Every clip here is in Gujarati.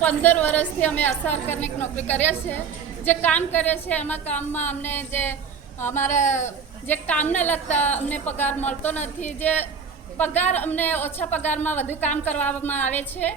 પંદર વર્ષથી અમે આશા વર્કરની નોકરી કરીએ છીએ જે કામ કરીએ છીએ એમાં કામમાં અમને જે અમારા જે કામને લગતા અમને પગાર મળતો નથી. જે પગાર અમને ઓછા પગારમાં વધુ કામ કરવામાં આવે છે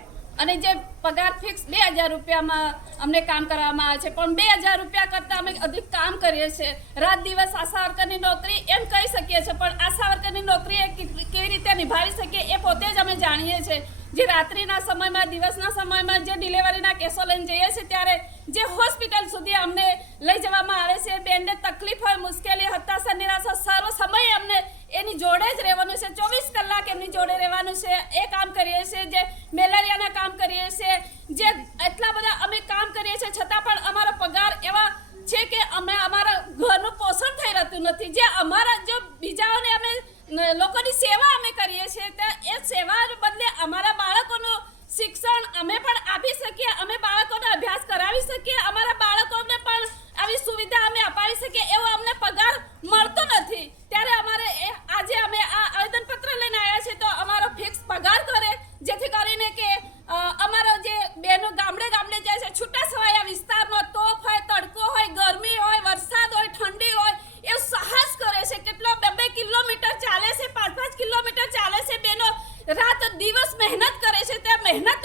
અને જે પગાર ફિક્સ બે હજાર રૂપિયામાં અમને કામ કરવામાં આવે છે. પણ બે હજાર રૂપિયા કરતાં અમે અધિક કામ કરીએ છીએ. રાત દિવસ આશા વર્કરની નોકરી એમ કહી શકીએ છીએ, પણ આશા વર્કરની નોકરી એ કેવી રીતે નિભાવી શકીએ એ પોતે જ અમે જાણીએ છીએ. જે રાત્રિના સમયમાં, દિવસના સમયમાં જે ડિલિવરીના કેસો લઈને જઈએ છીએ, ત્યારે જે હોસ્પિટલ સુધી અમને લઈ જવામાં આવે છે બેનને તકલીફ હોય, મુશ્કેલી, હતાશા, નિરાશા, સારો સમય અમને એની જોડે જ રહેવાનું છે. ચોવીસ કલાક એમની જોડે રહેવાનું છે. એ કામ કરીએ છીએ જે મેલેરિયાના કામ કરીએ છીએ જે એટલા બધા અમે કામ કરીએ છીએ છતાં પણ અમારો પગાર એવા છે કે અમે અમારા ઘરનું પોષણ થઈ રહેતું નથી જે અમારા જો બીજાઓને અમે ન- લોકોની સેવા અમે કરીએ છીએ. તો એ સેવા બદલે અમારા બાળકોનું દિવસ મહેનત કરે છે ત્યાં મહેનત